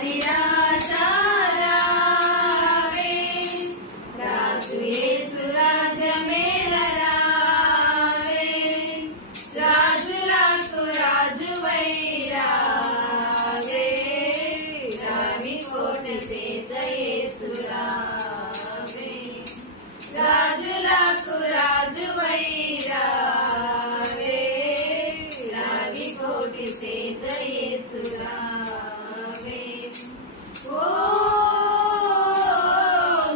రాజాదిరాజా రావే, రాజు యేసు రాజ్యమేల రావే, రాజులకు రాజువై రావే, రవి కోటి తేజ యేసు రావే, రాజులకు రాజువై రావే, రవి కోటి తేజ యేసు రావే. ఓ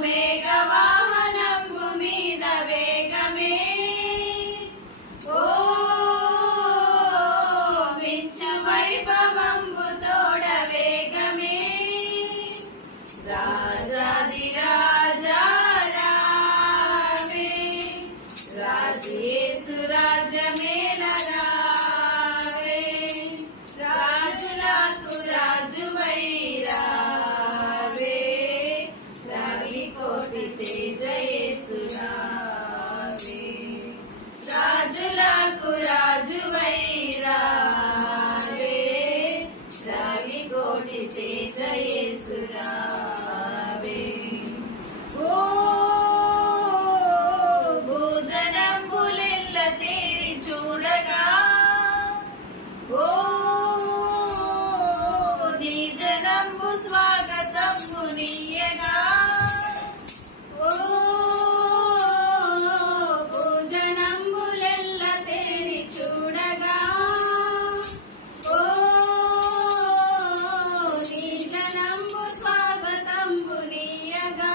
మేఘవాహనంబు మీద వేగమే, ఓ మించు వైభవంబు తోడ వేగమే, రాజాదిరాజా రావే, రాజు యేసు రాజ్యమేల రావే, రాజులకు రాజువై రావే, రవి కోటి తేజ యేసు రావే, రాజులకు రాజువై రావే, రవి కోటి తేజ యేసు రావే. ఓ భూజనంబులెల్ల తేరి చూడగా, ఓ నీ జనంబు స్వాగతంబు నీయగా, ఓ భూజనంబులెల్ల తేరి చూడగా, ఓ నీ జనంబు స్వాగతంబు నీయగా,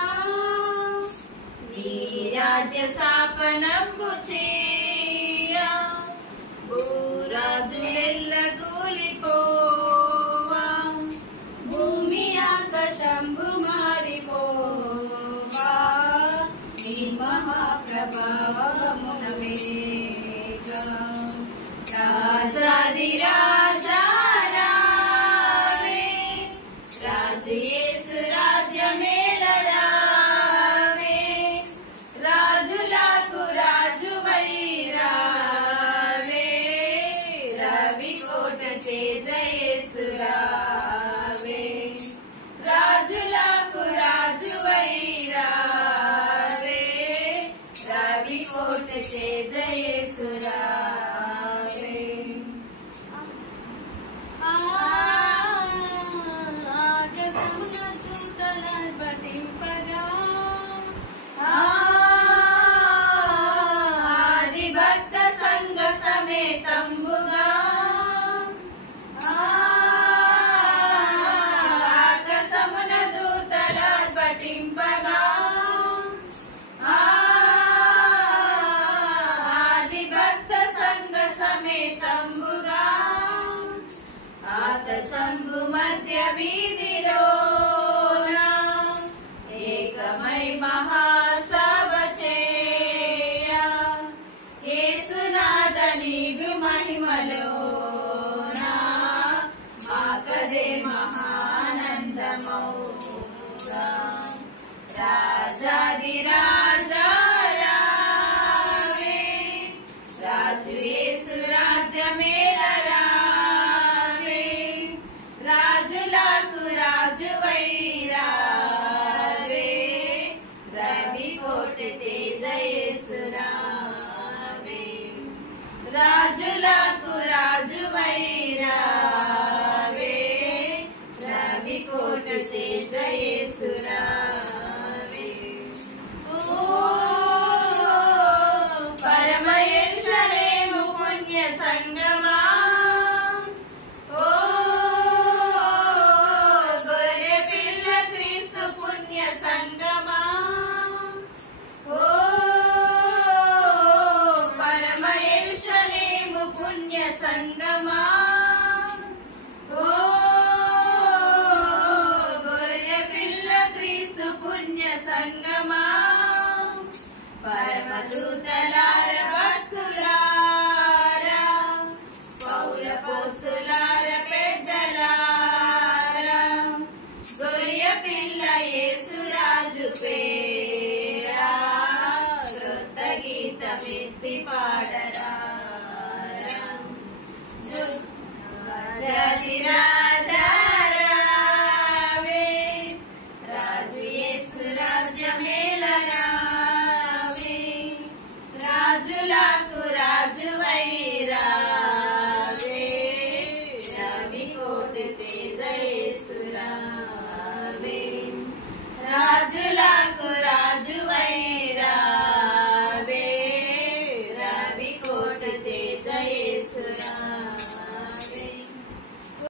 నీ రాజ్య స్థాపనంబు చేయ, భూరాజులెల్ల కూలిపోవా, భూమి ఆకాశంబు మారిపోవా, నీ మహాప్రభావమున వేగా, రాజాదిరాజా రావే, రాజు యేసు రాజ్యమేల రావే, రాజులకు రాజువై రావే, రవి కోట తేజ యేసు రావే, రాజులకు రాజువై రావే, రవి కోట తేజ యేసు రావే. ఆకాశమున దూతల పఠింపగా, ఆది భక్త సంఘ సమేతంబుగా, ఆకాశమున దూతల పఠింపగా, ఆది భక్త సంఘ సమేతంబుగా, ఆకాశంబు మధ్య వీధిలోన ఏకమై మహాసభ చేయ, యేసునాథ నీదు మహిమలోన మాకదే మహానందమౌగా, రాజాదిరాజా రావే, రాజు యేసు రాజ్యమేల రావే, రాజులకు రాజువై రావే, రవి కోటి తేజ యేసు రావే, రాజులకు రాజువై రావే, రవి కోటి తేజ యేసు రావే. ఓ పరమ యెరూషలేము పుణ్య సంగమా, ఓ గొర్రె పిల్ల క్రీస్తు పుణ్య సంగమా, ఓ పరమ యెరూషలేము పుణ్య సంగమా, ఓ గొర్రె పిల్ల క్రీస్తు పుణ్య సంగమా, పరమదూతలార భక్తులారా, పౌల పోస్తులార పెద్దలారా, గొర్రె పిల్ల యేసురాజు పేరా, క్రొత్త గీతమెత్తి పాడరా, రాజాదిరాజా రాజులకు రాజువై రావే రవి కోటి తేజ యేసురా